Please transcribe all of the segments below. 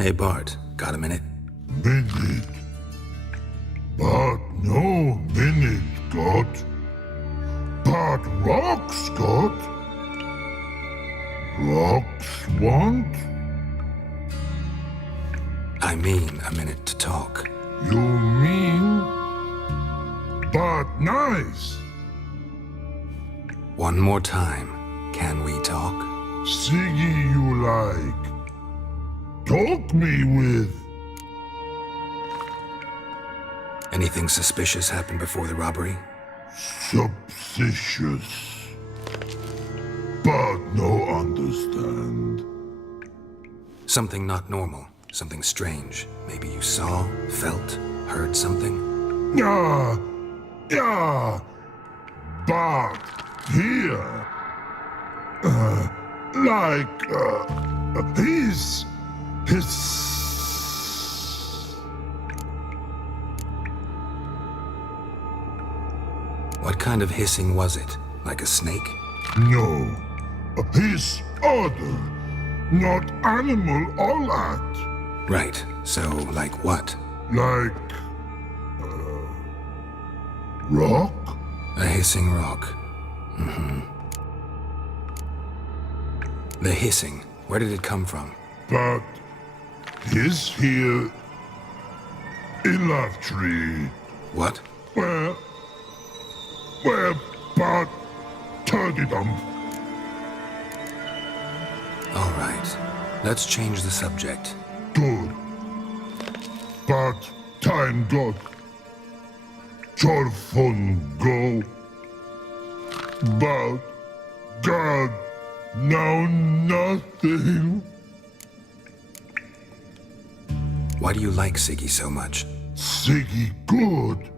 Hey Bart, got a minute? Minute. But no minute got. But rocks got. Rocks want? I mean a minute to talk. You mean? But nice. One more time, can we talk? Siggy you like. Talk me with. Anything suspicious happened before the robbery? Suspicious. But no understand. Something not normal, something strange. Maybe you saw, felt, heard something? Yeah. But here. His. What kind of hissing was it? Like a snake? No. His other. Not animal all that. Right, so like what? Like. Rock? A hissing rock. The hissing, where did it come from? But. His here. In Love Tree. What? Where but turkey dump. All right, let's change the subject. Good. But time got. Fun go. But God, now nothing. Why do you like Siggy so much? Siggy good.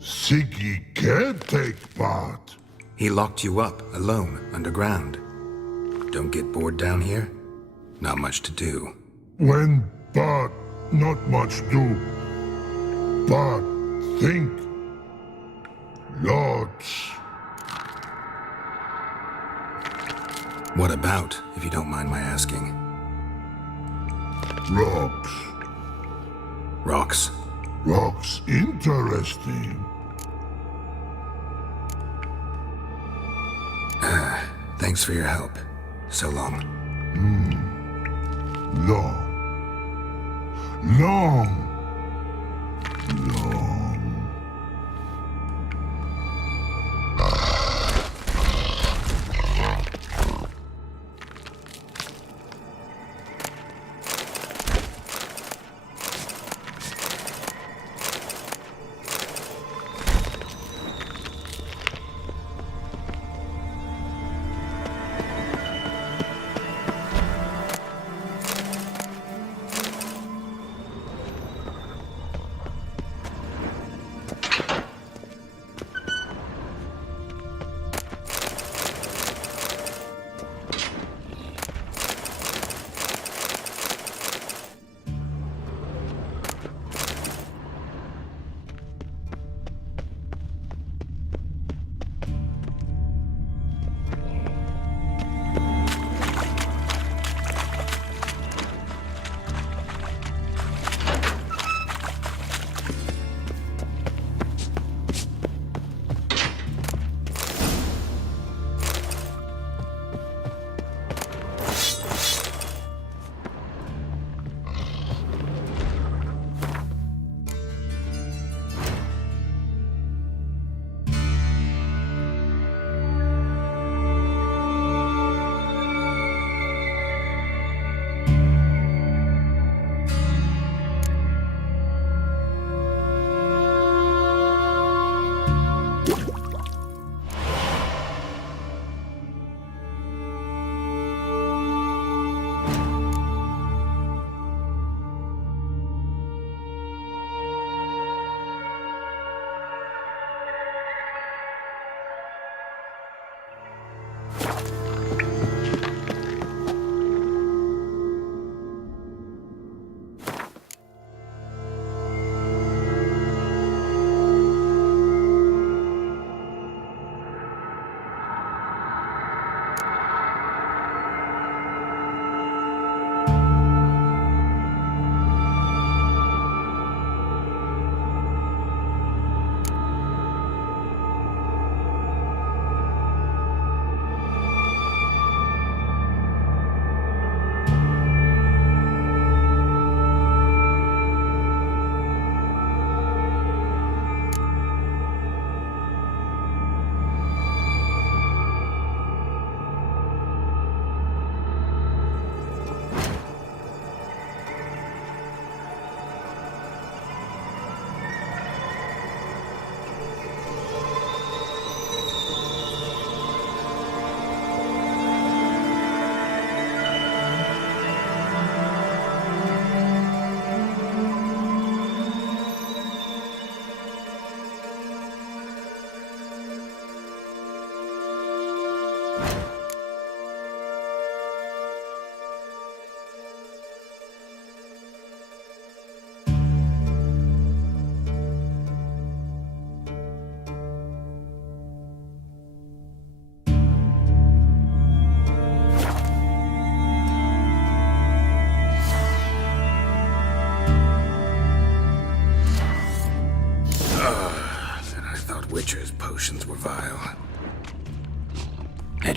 Siggy can't take part. He locked you up, alone, underground. Don't get bored down here? Not much to do. When but not much do. But think. Lots. What about, if you don't mind my asking? Rocks. Rocks? Rocks interesting. Thanks for your help. So long. Long. Long.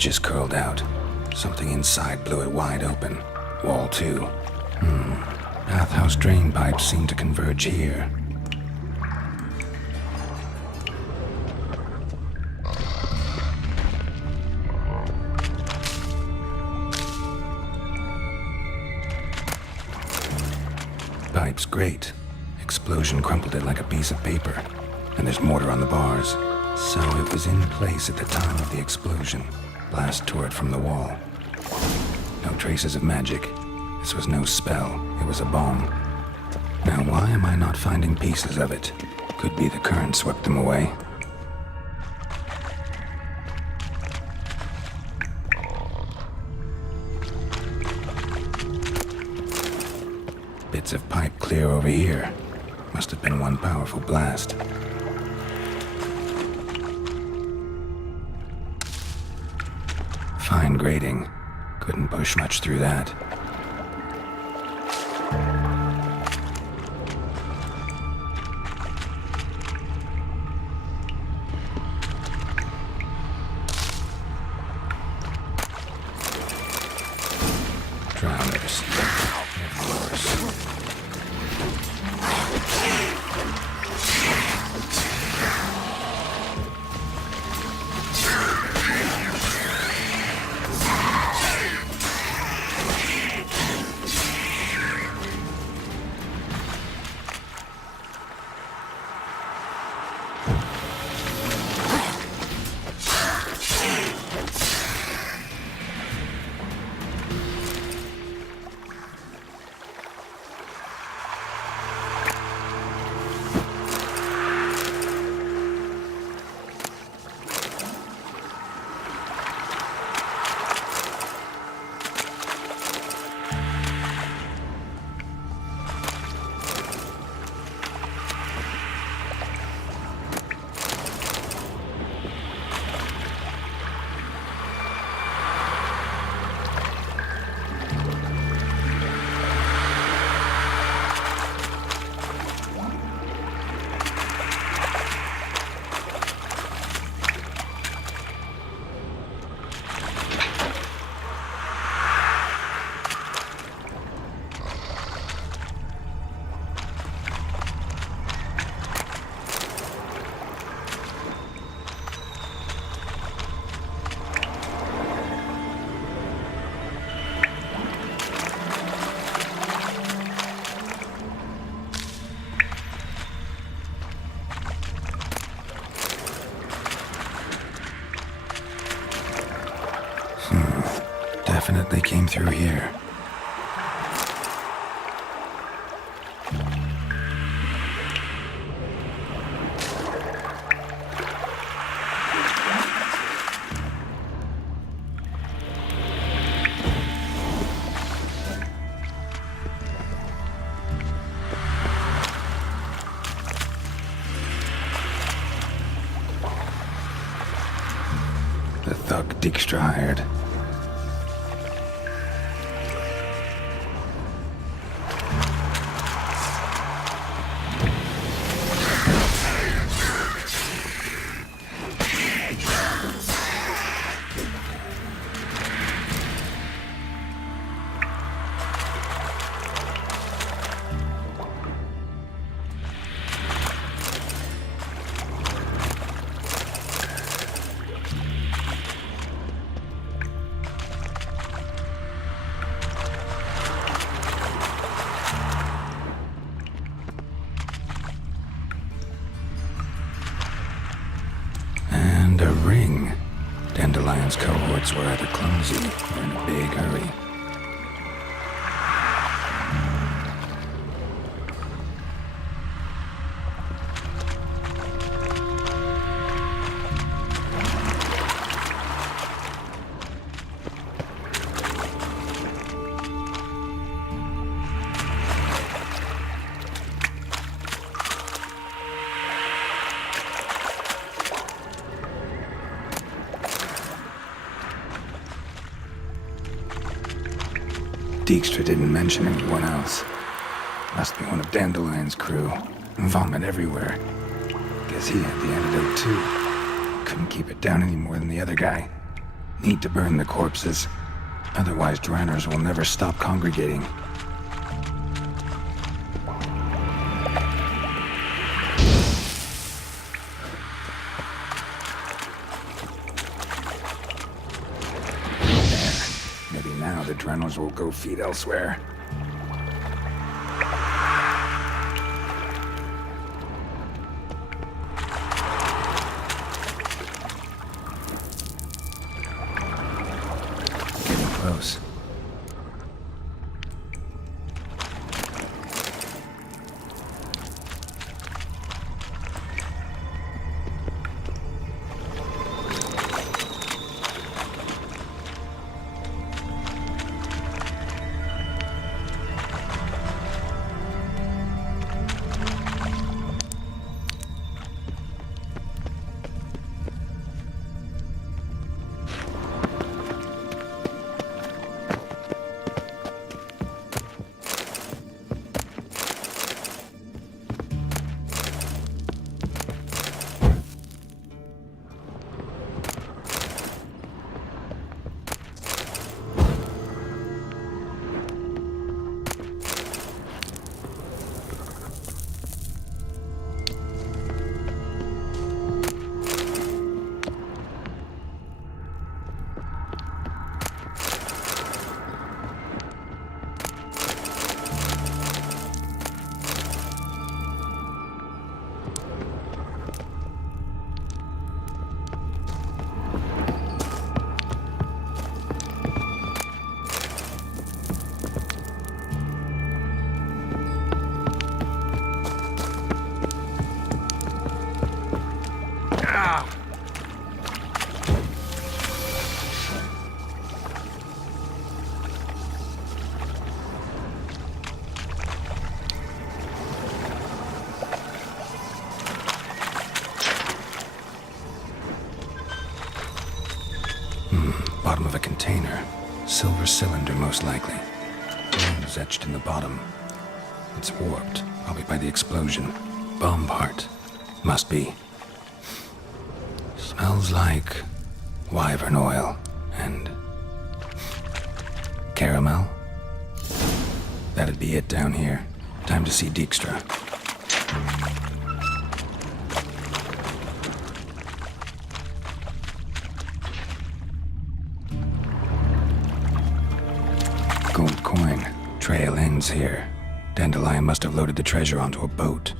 edges curled out. Something inside blew it wide open. Wall too. Bathhouse drain pipes seem to converge here. Pipes great. Explosion crumpled it like a piece of paper. And there's mortar on the bars. So it was in place at the time of the explosion. Blast tore it from the wall. No traces of magic. This was no spell. It was a bomb. Now why am I not finding pieces of it? Could be the current swept them away. Bits of pipe clear over here. Must have been one powerful blast. Fine grating. Couldn't push much through that. Drowners. Of course. Definitely came through here. The thug Dijkstra hired. And a ring. Dandelion's cohorts were either clumsy or in a big hurry. Dijkstra didn't mention anyone else. Must be one of Dandelion's crew. Vomit everywhere. Guess he had the antidote too. Couldn't keep it down any more than the other guy. Need to burn the corpses. Otherwise, drowners will never stop congregating. There. Maybe now the drowners will go feed elsewhere. Close. Bottom of a container. Silver cylinder, most likely. Names etched in the bottom. It's warped, probably by the explosion. Bomb part. Must be. Smells like wyvern oil and caramel. That'd be it down here. Time to see Dijkstra. Gold coin. Trail ends here. Dandelion must have loaded the treasure onto a boat.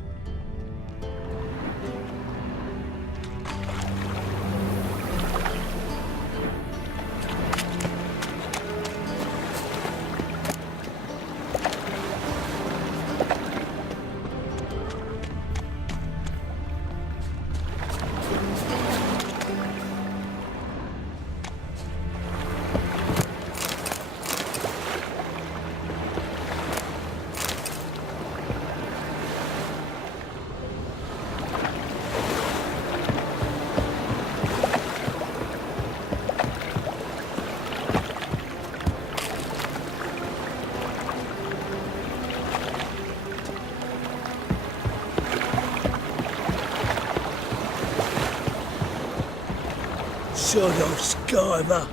Sod off, Skyver.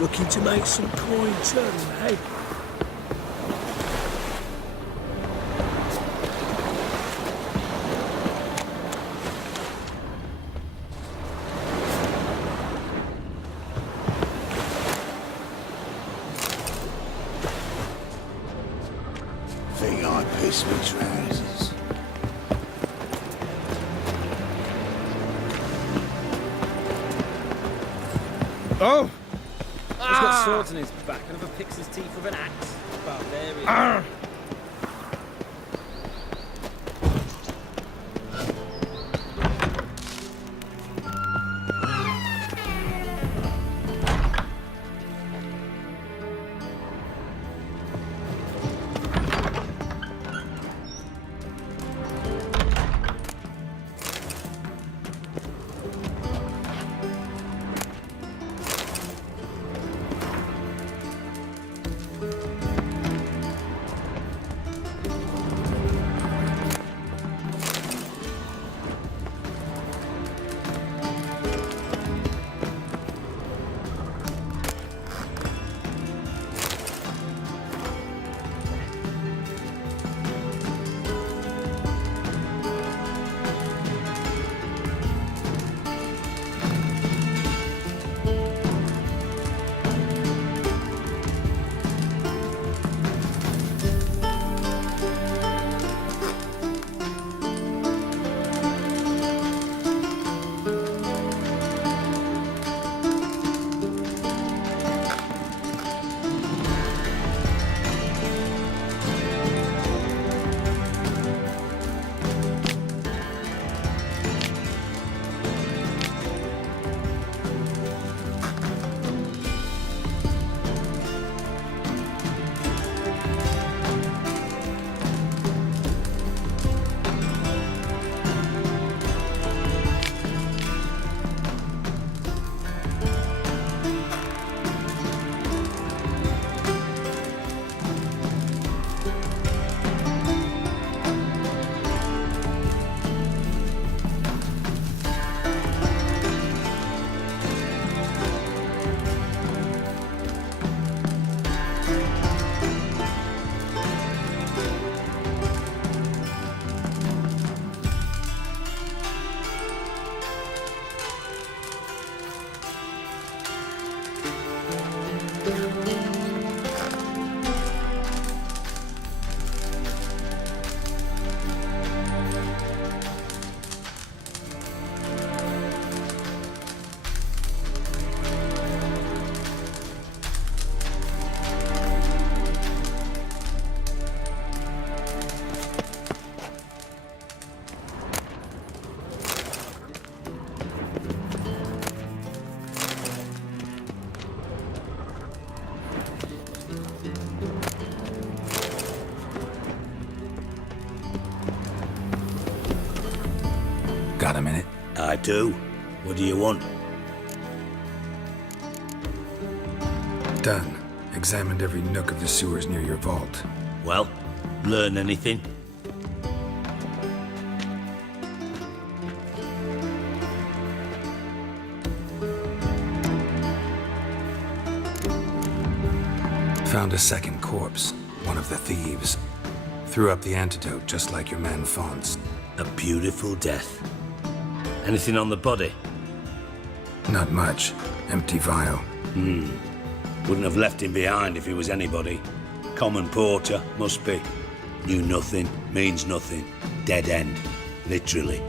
Looking to make some coin too, eh? Think I pissed me trousers. Oh! He's got swords in his back and never picks his teeth with an axe. Barbarian. Arr! Got a minute? I do. What do you want? Done. Examined every nook of the sewers near your vault. Well, learn anything? Found a second corpse, one of the thieves. Threw up the antidote just like your man Font's. A beautiful death. Anything on the body? Not much. Empty vial. Wouldn't have left him behind if he was anybody. Common porter, must be. Knew nothing, means nothing. Dead end. Literally.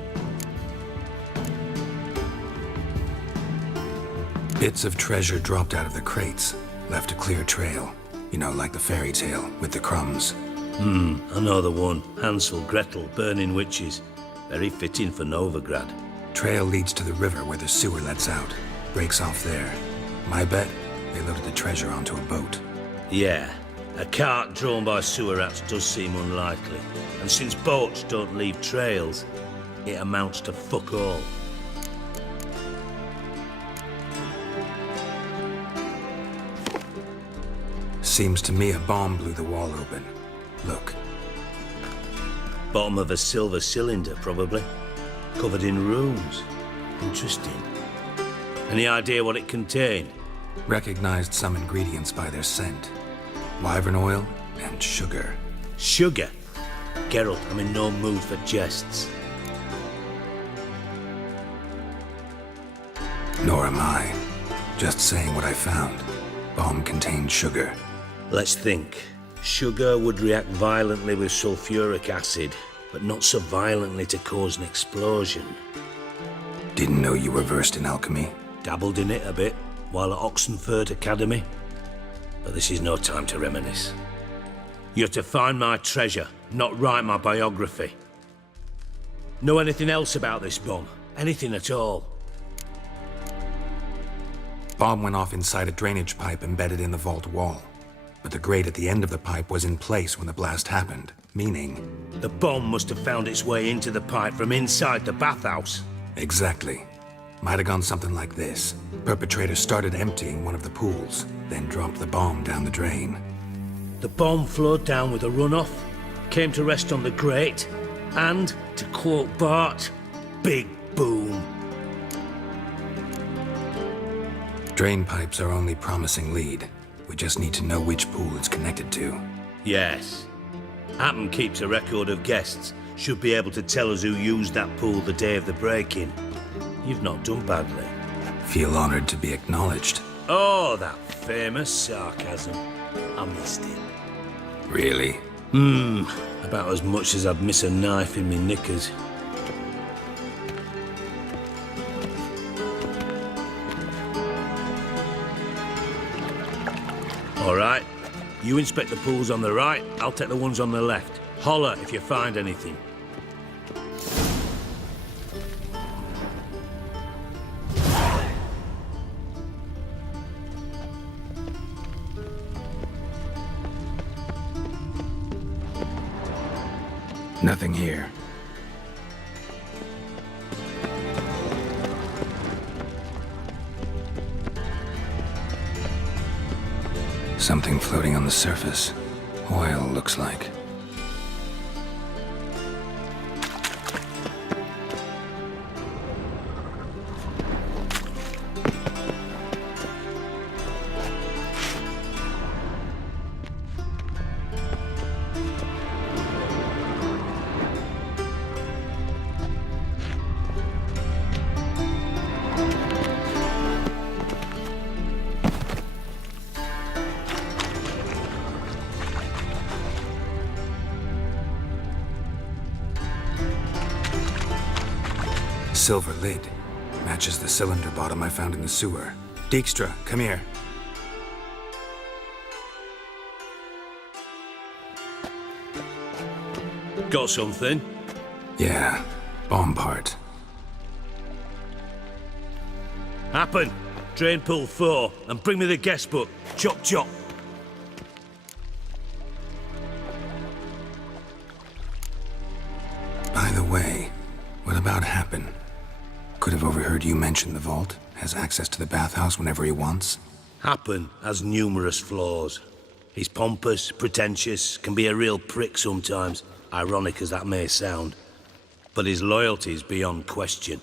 Bits of treasure dropped out of the crates. Left a clear trail. You know, like the fairy tale, with the crumbs. I know the one. Hansel, Gretel, burning witches. Very fitting for Novigrad. Trail leads to the river where the sewer lets out. Breaks off there. My bet, they loaded the treasure onto a boat. Yeah, a cart drawn by sewer rats does seem unlikely. And since boats don't leave trails, it amounts to fuck all. Seems to me a bomb blew the wall open. Look. Bottom of a silver cylinder, probably. Covered in runes. Interesting. Any idea what it contained? Recognized some ingredients by their scent. Wyvern oil and sugar. Sugar? Geralt, I'm in no mood for jests. Nor am I. Just saying what I found. Bomb contained sugar. Let's think. Sugar would react violently with sulfuric acid, but not so violently to cause an explosion. Didn't know you were versed in alchemy. Dabbled in it a bit while at Oxenford Academy. But this is no time to reminisce. You're to find my treasure, not write my biography. Know anything else about this bomb? Anything at all? Bomb went off inside a drainage pipe embedded in the vault wall. But the grate at the end of the pipe was in place when the blast happened, meaning... The bomb must have found its way into the pipe from inside the bathhouse. Exactly. Might have gone something like this. Perpetrator started emptying one of the pools, then dropped the bomb down the drain. The bomb flowed down with a runoff, came to rest on the grate, and, to quote Bart, big boom. Drain pipes are only promising lead. We just need to know which pool it's connected to. Yes. Appen keeps a record of guests. Should be able to tell us who used that pool the day of the break-in. You've not done badly. Feel honored to be acknowledged. Oh, that famous sarcasm. I missed it. Really? About as much as I'd miss a knife in me knickers. All right. You inspect the pools on the right, I'll take the ones on the left. Holler if you find anything. Nothing here. Something floating on the surface. Oil, looks like. Silver lid. Matches the cylinder bottom I found in the sewer. Dijkstra, come here. Got something? Yeah, bomb part. Happen. Drain pool 4 and bring me the guest book. Chop chop. By the way, what about Happen? overheard you mention the vault. Has access to the bathhouse whenever he wants. Happen has numerous flaws. He's pompous, pretentious, can be a real prick sometimes, ironic as that may sound. But his loyalty's beyond question.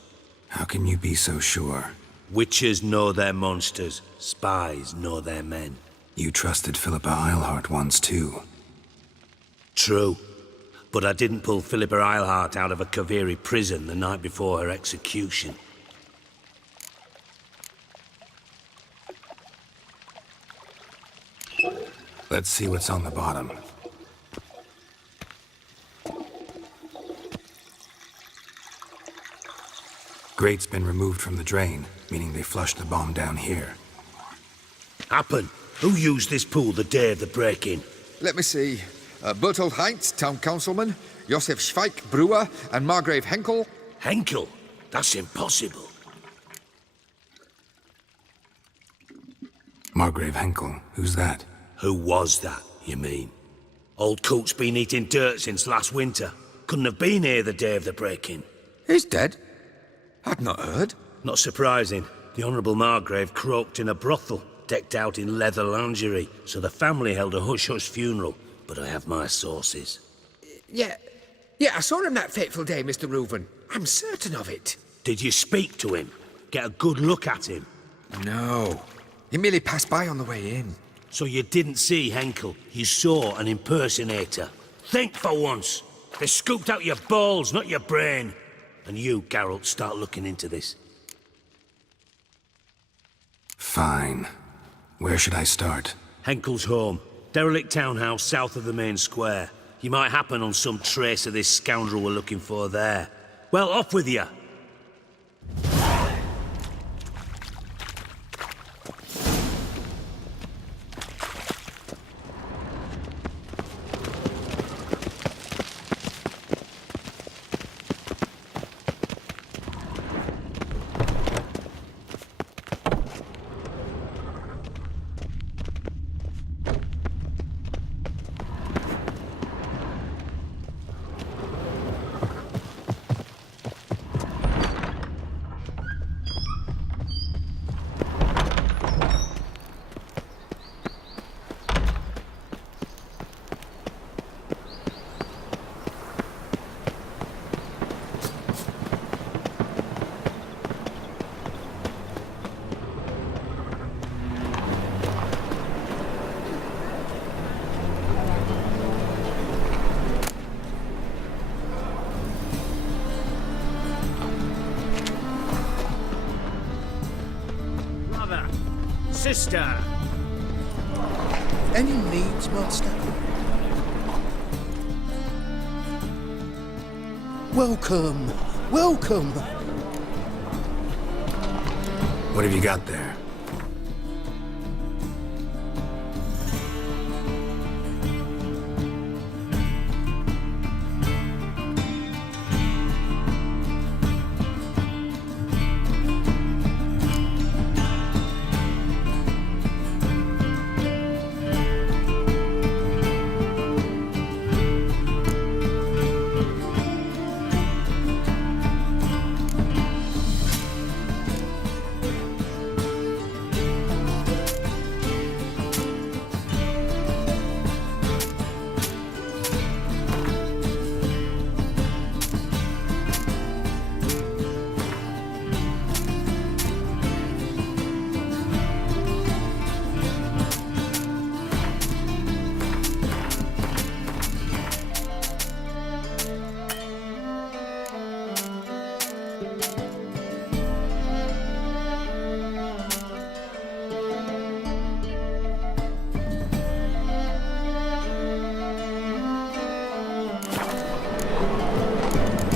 How can you be so sure? Witches know their monsters, spies know their men. You trusted Philippa Eilhart once too. True. But I didn't pull Philippa Eilhart out of a Kaviri prison the night before her execution. Let's see what's on the bottom. Grate's been removed from the drain, meaning they flushed the bomb down here. Happen. Who used this pool the day of the break-in? Let me see. Bertold Heinz, town councilman, Josef Schweik, brewer, and Margrave Henkel. Henkel? That's impossible. Margrave Henkel, who's that? Who was that, you mean? Old Coot's been eating dirt since last winter. Couldn't have been here the day of the break-in. He's dead? I'd not heard. Not surprising. The Honourable Margrave croaked in a brothel, decked out in leather lingerie, so the family held a hush-hush funeral. But I have my sources. Yeah, I saw him that fateful day, Mr. Reuven. I'm certain of it. Did you speak to him? Get a good look at him? No. He merely passed by on the way in. So you didn't see Henkel, you saw an impersonator. Think for once. They scooped out your balls, not your brain. And you, Geralt, start looking into this. Fine. Where should I start? Henkel's home. Derelict townhouse south of the main square. You might happen on some trace of this scoundrel we're looking for there. Well, off with you. Sister! Any needs, master? Welcome, welcome! What have you got there?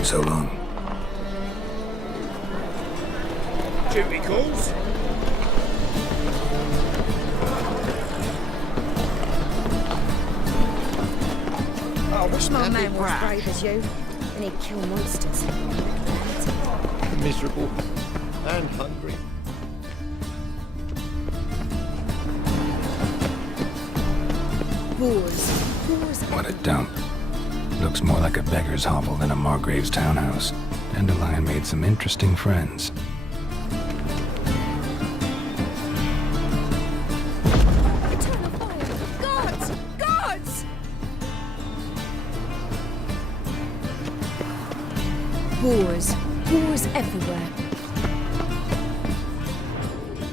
So long. Duty calls. Oh, what's My that man big was rack? brave as you, and he'd kill monsters. Miserable and hungry. Wars. What a dump. Looks more like a beggar's hovel than a Margrave's townhouse. Dandelion made some interesting friends. Boars. Boars everywhere.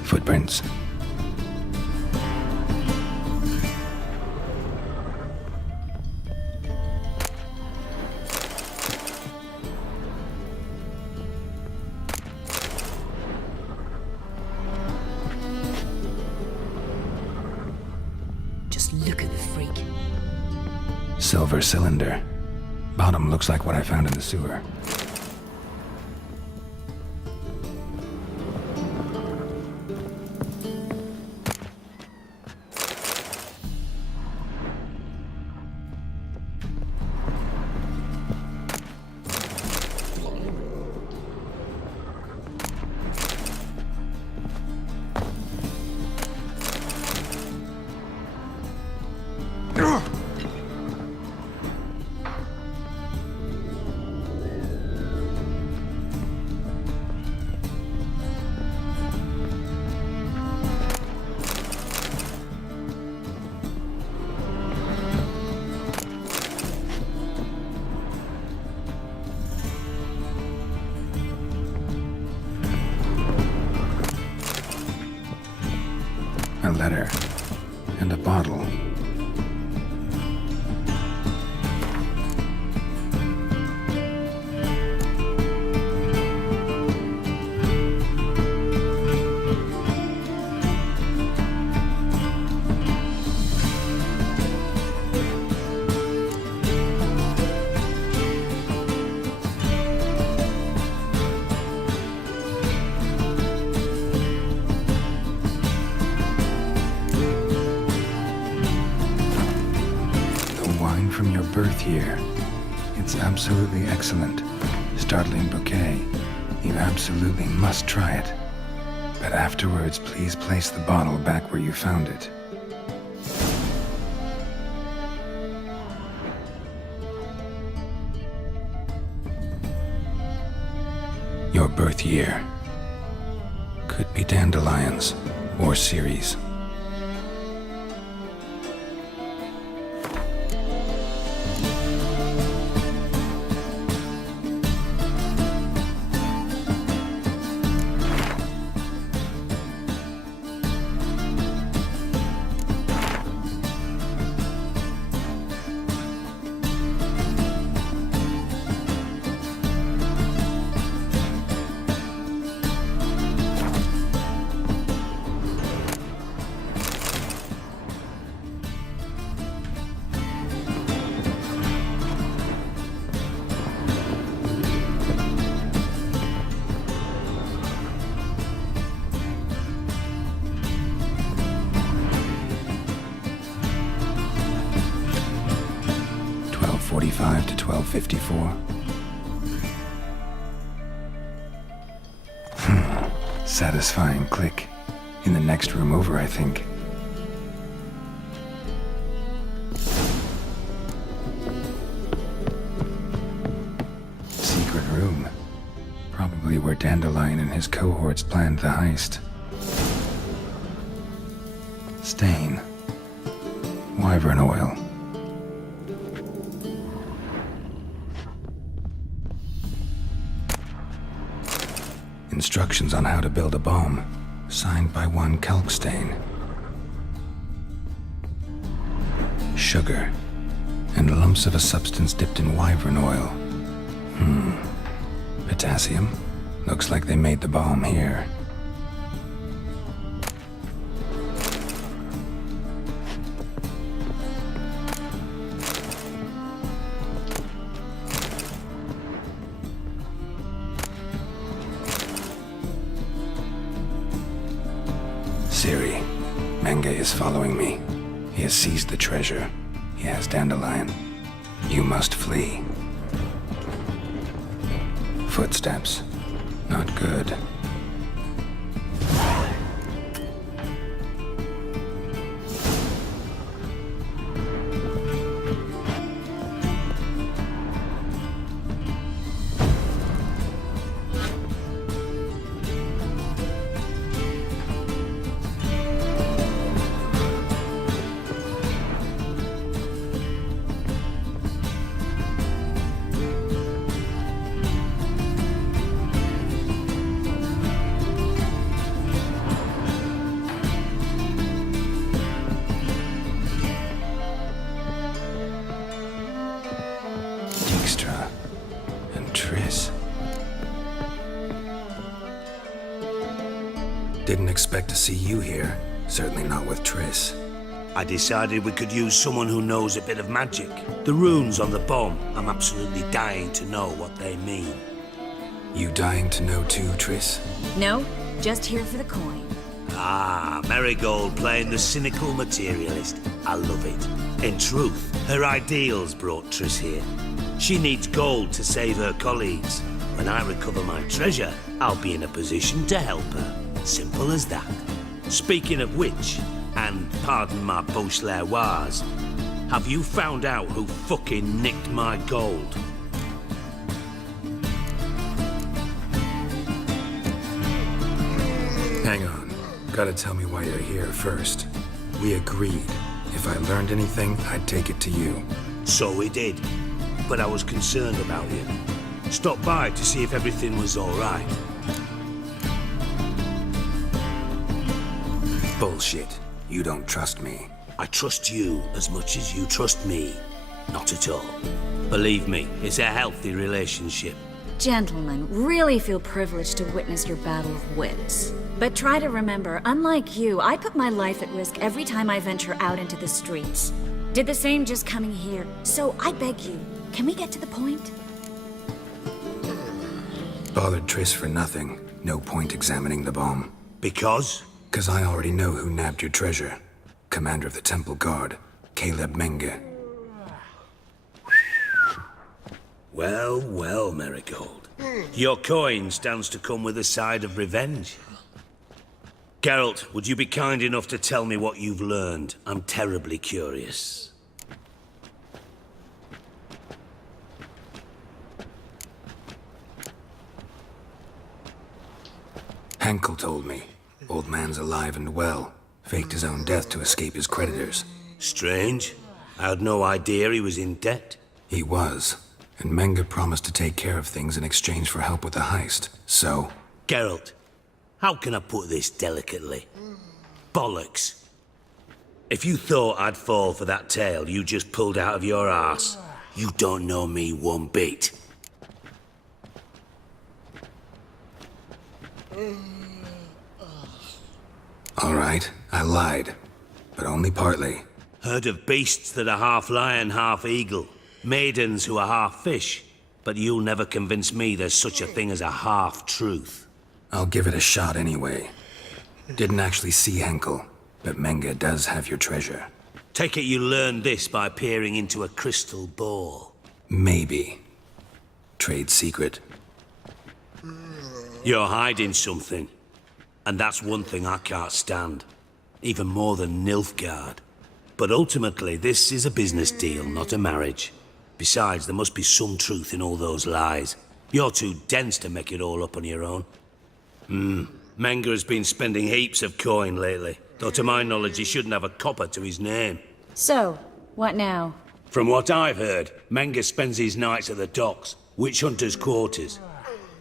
Footprints. Just look at the freak. Silver cylinder. Bottom looks like what I found in the sewer. A letter and a bottle. From your birth year. It's absolutely excellent. Startling bouquet. You absolutely must try it. But afterwards, please place the bottle back where you found it. Your birth year. Could be dandelions or Ceres. .45 to 12:54. Satisfying click. In the next room over, I think. Secret room. Probably where Dandelion and his cohorts planned the heist. Stain. Wyvern oil. Instructions on how to build a bomb, signed by one Kalkstain. Sugar, and lumps of a substance dipped in wyvern oil. Potassium? Looks like they made the bomb here. Siri, Menge is following me. He has seized the treasure. He has Dandelion. You must flee. Footsteps. Not good. Didn't expect to see you here. Certainly not with Triss. I decided we could use someone who knows a bit of magic. The runes on the bomb, I'm absolutely dying to know what they mean. You dying to know too, Triss? No, just here for the coin. Ah, Marigold playing the cynical materialist. I love it. In truth, her ideals brought Triss here. She needs gold to save her colleagues. When I recover my treasure, I'll be in a position to help her. Simple as that. Speaking of which, and pardon my Beauclervoise, have you found out who fucking nicked my gold? Hang on. Gotta tell me why you're here first. We agreed. If I learned anything, I'd take it to you. So we did. But I was concerned about you. Stopped by to see if everything was all right. Bullshit. You don't trust me. I trust you as much as you trust me. Not at all. Believe me, it's a healthy relationship. Gentlemen, really feel privileged to witness your battle of wits. But try to remember, unlike you, I put my life at risk every time I venture out into the streets. Did the same just coming here. So I beg you, can we get to the point? Bothered Triss for nothing. No point examining the bomb. Because? 'Cause I already know who nabbed your treasure. Commander of the Temple Guard, Caleb Menge. Well, well, Marigold. Your coin stands to come with a side of revenge. Geralt, would you be kind enough to tell me what you've learned? I'm terribly curious. Henkel told me. Old man's alive and well. Faked his own death to escape his creditors. Strange. I had no idea he was in debt. He was. And Menge promised to take care of things in exchange for help with the heist. So... Geralt, how can I put this delicately? Bollocks. If you thought I'd fall for that tale you just pulled out of your arse, you don't know me one bit. All right, I lied. But only partly. Heard of beasts that are half lion, half eagle. Maidens who are half fish. But you'll never convince me there's such a thing as a half-truth. I'll give it a shot anyway. Didn't actually see Henkel, but Menge does have your treasure. Take it you learned this by peering into a crystal ball. Maybe. Trade secret. You're hiding something. And that's one thing I can't stand. Even more than Nilfgaard. But ultimately, this is a business deal, not a marriage. Besides, there must be some truth in all those lies. You're too dense to make it all up on your own. Menge has been spending heaps of coin lately. Though to my knowledge, he shouldn't have a copper to his name. So, what now? From what I've heard, Menge spends his nights at the docks, witch hunters' quarters.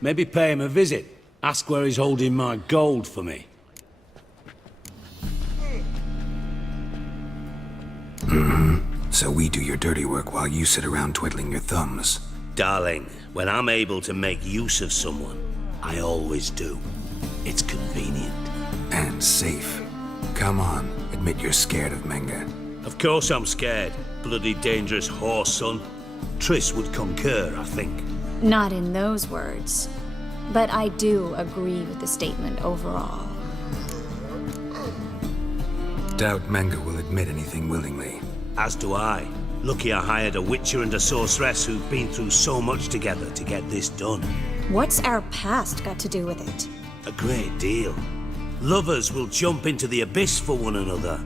Maybe pay him a visit. Ask where he's holding my gold for me. So we do your dirty work while you sit around twiddling your thumbs. Darling, when I'm able to make use of someone, I always do. It's convenient. And safe. Come on, admit you're scared of Menge. Of course I'm scared. Bloody dangerous horse, son. Triss would concur, I think. Not in those words. But I do agree with the statement overall. Doubt Menge will admit anything willingly. As do I. Lucky I hired a witcher and a sorceress who've been through so much together to get this done. What's our past got to do with it? A great deal. Lovers will jump into the abyss for one another.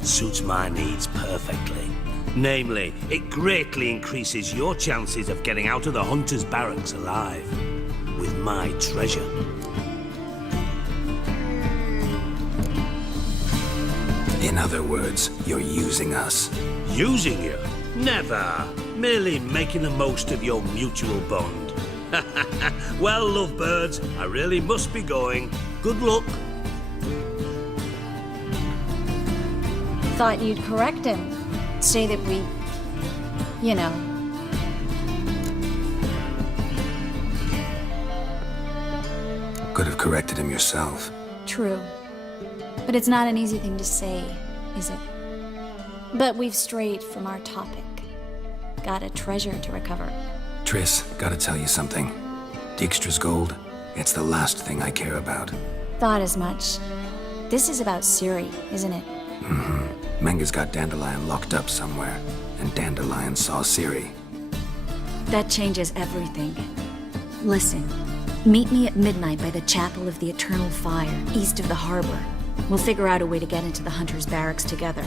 Suits my needs perfectly. Namely, it greatly increases your chances of getting out of the hunter's barracks alive. With my treasure. In other words, you're using us. Using you? Never. Merely making the most of your mutual bond. Well, lovebirds, I really must be going. Good luck. Thought you'd correct him. Say that we... you know... Could have corrected him yourself. True. But it's not an easy thing to say, is it? But we've strayed from our topic. Got a treasure to recover. Triss, gotta tell you something. Dijkstra's gold, it's the last thing I care about. Thought as much. This is about Ciri, isn't it? Menga's got Dandelion locked up somewhere, and Dandelion saw Ciri. That changes everything. Listen, meet me at midnight by the Chapel of the Eternal Fire, east of the harbor. We'll figure out a way to get into the Hunter's barracks together.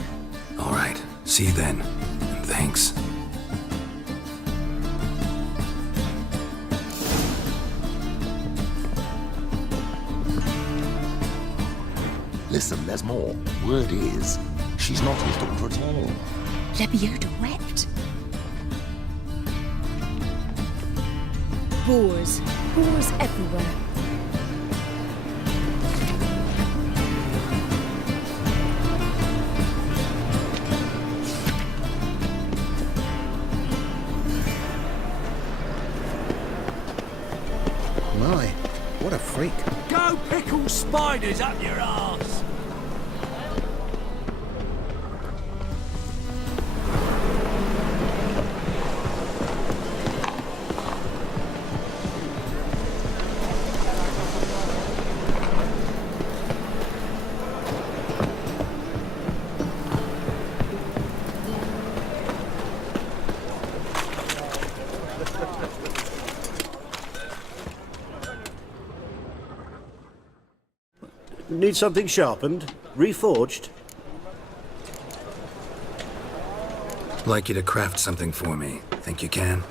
All right, see you then, and thanks. Listen, there's more. Word is, she's not his daughter at all. Lebioda wept. Boars. Boars everywhere. My, what a freak. Go pickle spiders up your arse! Need something sharpened? Reforged? Like you to craft something for me. Think you can?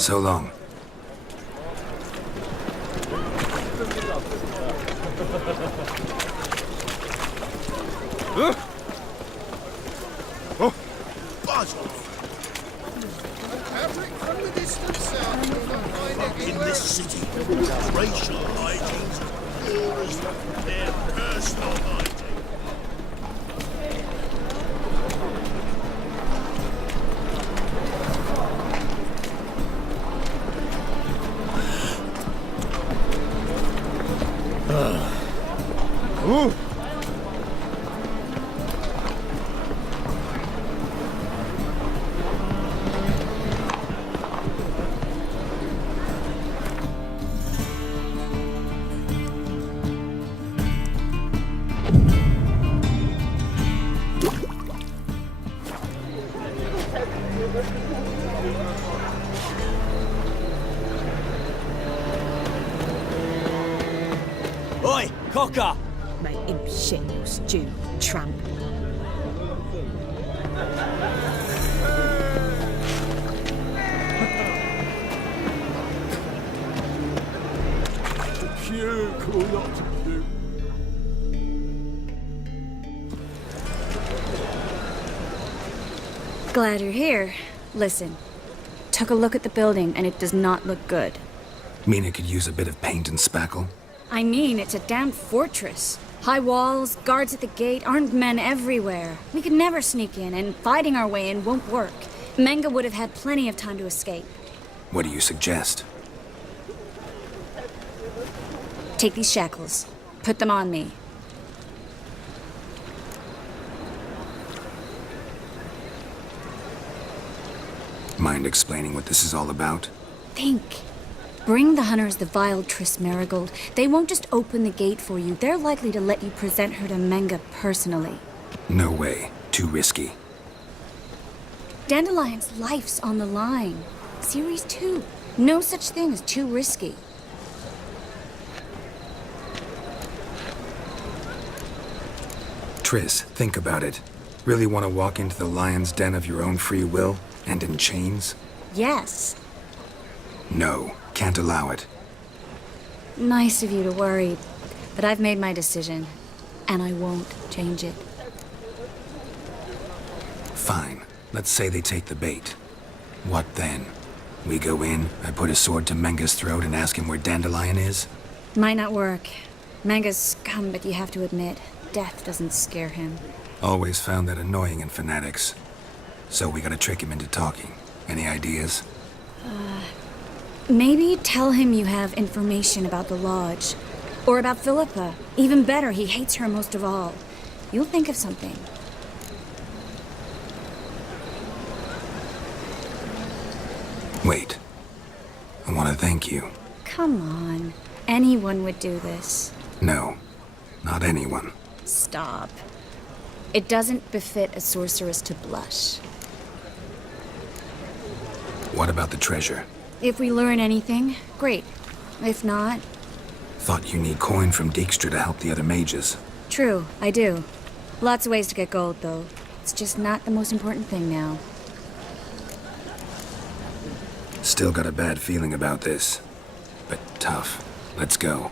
So long. In this city, racial hygiene's poor as their personal hygiene. Oi, cocker! Make him shit your stew, tramp. Glad you're here. Listen, took a look at the building and it does not look good. Mean it could use a bit of paint and spackle? I mean, it's a damn fortress. High walls, guards at the gate, armed men everywhere. We could never sneak in, and fighting our way in won't work. Menga would have had plenty of time to escape. What do you suggest? Take these shackles. Put them on me. Mind explaining what this is all about? Think. Bring the hunters the vile Triss Marigold. They won't just open the gate for you. They're likely to let you present her to Menga personally. No way. Too risky. Dandelion's life's on the line. Series 2. No such thing as too risky. Triss, think about it. Really want to walk into the lion's den of your own free will? And in chains? Yes. No, can't allow it. Nice of you to worry, but I've made my decision, and I won't change it. Fine. Let's say they take the bait. What then? We go in, I put a sword to Menga's throat and ask him where Dandelion is? Might not work. Menga's scum, but you have to admit, death doesn't scare him. Always found that annoying in fanatics. So we gotta trick him into talking. Any ideas? Maybe tell him you have information about the Lodge. Or about Philippa. Even better, he hates her most of all. You'll think of something. Wait. I want to thank you. Come on. Anyone would do this. No, not anyone. Stop. It doesn't befit a sorceress to blush. What about the treasure? If we learn anything, great. If not... Thought you need coin from Dijkstra to help the other mages. True, I do. Lots of ways to get gold, though. It's just not the most important thing now. Still got a bad feeling about this. But tough. Let's go.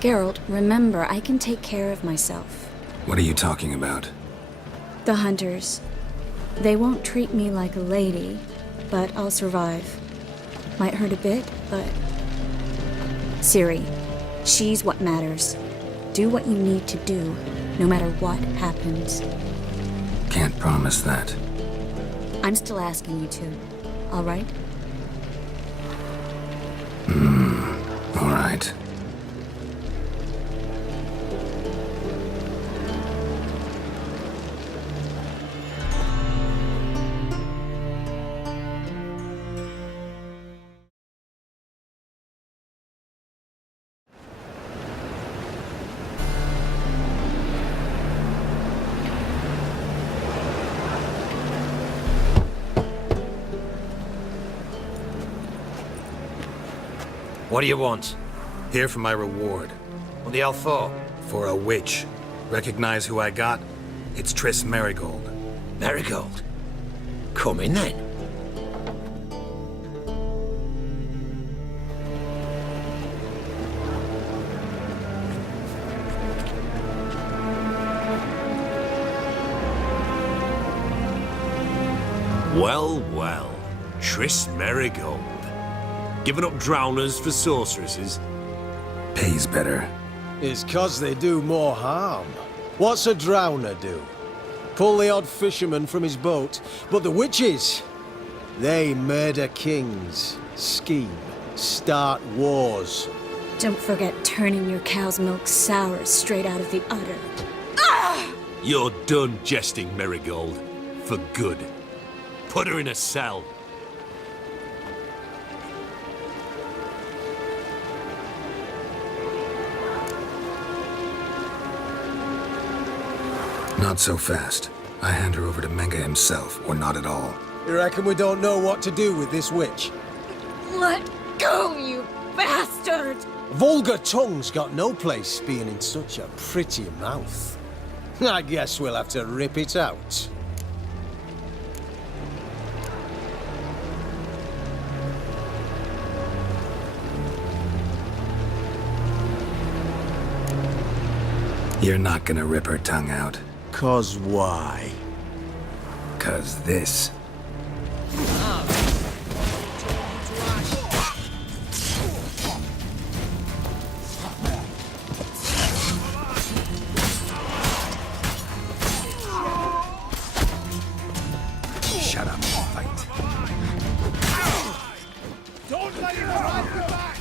Geralt, remember, I can take care of myself. What are you talking about? The hunters. They won't treat me like a lady, but I'll survive. Might hurt a bit, but... Ciri, she's what matters. Do what you need to do, no matter what happens. Can't promise that. I'm still asking you to, all right? All right. What do you want? Here for my reward. What the hell for? For a witch. Recognize who I got? It's Triss Marigold. Marigold? Come in then. Well, well. Triss Marigold. Giving up drowners for sorceresses? Pays better. It's 'cause they do more harm. What's a drowner do? Pull the odd fisherman from his boat. But the witches, they murder kings, scheme, start wars. Don't forget turning your cow's milk sour straight out of the udder. You're done jesting, Marigold. For good. Put her in a cell. Not so fast. I hand her over to Menga himself, or not at all. You reckon we don't know what to do with this witch? Let go, you bastard! Vulgar tongue's got no place being in such a pretty mouth. I guess we'll have to rip it out. You're not gonna rip her tongue out. 'Cause why? 'Cause this. Shut up, fight. Don't let him drive you back!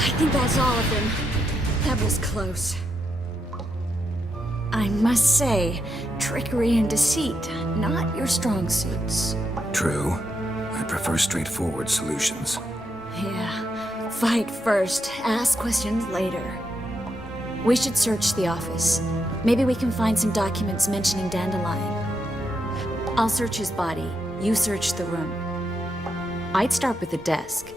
I think that's all of them. That was close. I must say, trickery and deceit, not your strong suits. True. I prefer straightforward solutions. Yeah. Fight first, ask questions later. We should search the office. Maybe we can find some documents mentioning Dandelion. I'll search his body. You search the room. I'd start with the desk.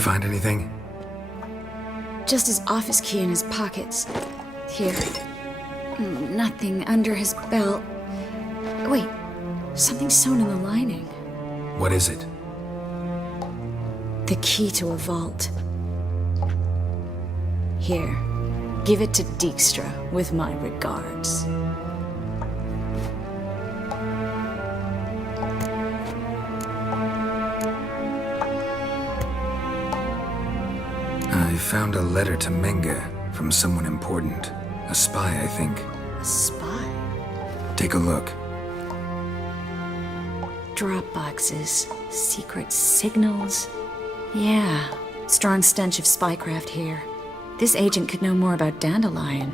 Find anything? Just his office key in his pockets. Here. Nothing under his belt. Wait, something sewn in the lining. What is it? The key to a vault. Here, give it to Dijkstra with my regards. I found a letter to Menge from someone important. A spy, I think. A spy? Take a look. Drop boxes, secret signals. Yeah, strong stench of spycraft here. This agent could know more about Dandelion.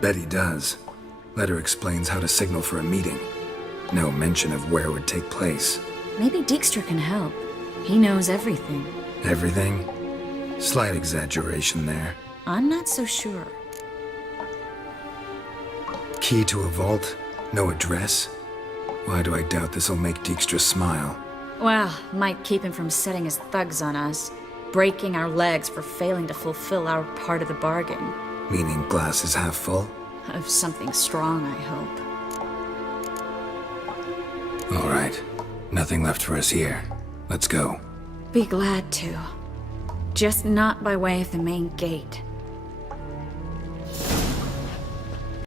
Bet he does. Letter explains how to signal for a meeting. No mention of where it would take place. Maybe Dijkstra can help. He knows everything. Everything? Slight exaggeration there. I'm not so sure. Key to a vault? No address? Why do I doubt this'll make Dijkstra smile? Well, might keep him from setting his thugs on us. Breaking our legs for failing to fulfill our part of the bargain. Meaning glass is half full? Of something strong, I hope. All right. Nothing left for us here. Let's go. Be glad to. Just not by way of the main gate.